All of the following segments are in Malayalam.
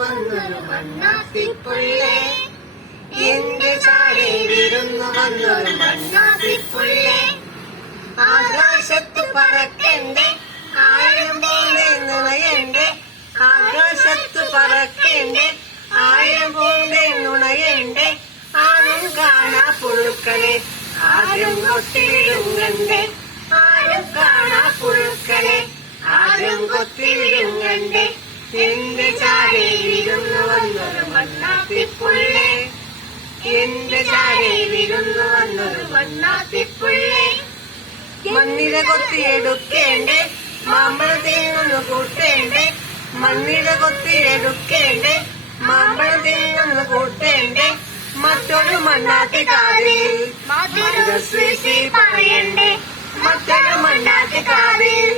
വന്നൊരു മണ്ണാത്തിപ്പുള്ളേ, എന്റെ ചാരെ വിരുന്നു വന്നൊരു മണ്ണാത്തിപ്പുള്ളേ. ആകാശത്ത് പറക്കണ്ടേ, ആയിരം പോലെ നുണയണ്ടേ, ആകാശത്ത് പറക്കണ്ടേ, ആയിരം പോലെ നുണയണ്ടേ. ആരും കാണാ പുഴുക്കളെ ആരും കൊത്തിയിടുങ്ങണ്ടേ, ആരും കാണാ പുഴുക്കളെ ആരും കൊത്തിയിടുങ്ങണ്ടേ. എന്റെ ചാരെ വിരുന്നു വന്നൊരു മണ്ണാത്തിപ്പുള്ളേ, എന്റെ ചാരെ വിരുന്നു വന്നൊരു മണ്ണാത്തിപ്പുള്ളേ. മണ്ണിര കൊത്തിയെടുക്കേണ്ടേ, മാമ്പഴ തേങ്ങൊന്നു കൂട്ടേണ്ടേ, മണ്ണിര കൊത്തിയെടുക്കേണ്ടേ, മാമ്പഴ തേങ്ങൊന്നു കൂട്ടേണ്ടേ. മറ്റൊരു മണ്ണാത്തിക്കാരിൽ മധുര സ്വീസി പറയണ്ടേ, മറ്റൊരു മണ്ണാത്തിക്കാരിൽ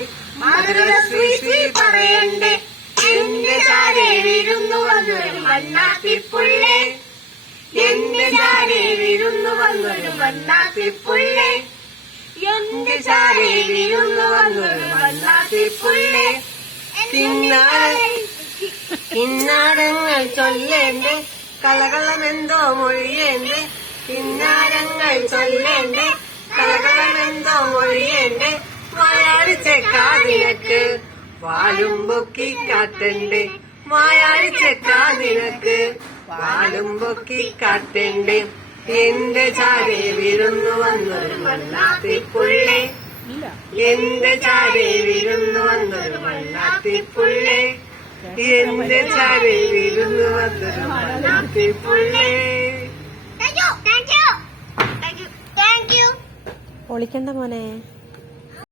മധുര സ്വീസി പറയണ്ടേ. എന്റെ ചാരെ വിരുന്നു വന്നൊരു മണ്ണാത്തിപ്പുള്ളേ, എന്റെ ചാരെ വിരുന്നു വന്നൊരു മണ്ണാത്തിപ്പുള്ളേ, എന്റെ ചാരെ വിരുന്നു വന്നൊരു മണ്ണാത്തിപ്പുള്ളേ. കിന്നാരങ്ങൾ ചൊല്ലേണ്ടേ, കളകളമെന്തോ മൊഴിയേണ്ടേ, കിന്നാരങ്ങൾ ചൊല്ലേണ്ടേ, കളകളമെന്തോ മൊഴിയേണ്ടേ. വായാടിച്ചേക്കാ നിനക്ക് വാലും പൊക്കി കാട്ടണ്ടേ, വായാടിച്ചേക്കാ നിനക്ക് വാലും പൊക്കി കാട്ടണ്ടേ. എന്റെ ചാരെ വിരുന്നു വന്നൊരു മണ്ണാത്തിപ്പുള്ളേ, എന്റെ ചാരെ വിരുന്നു വന്നൊരു മണ്ണാത്തിപ്പുള്ളേ, എന്റെ ചാരെ വിരുന്നു വന്നൊരു മണ്ണാത്തിപ്പുള്ളേ. പൊളിക്കണ്ട മോനെ.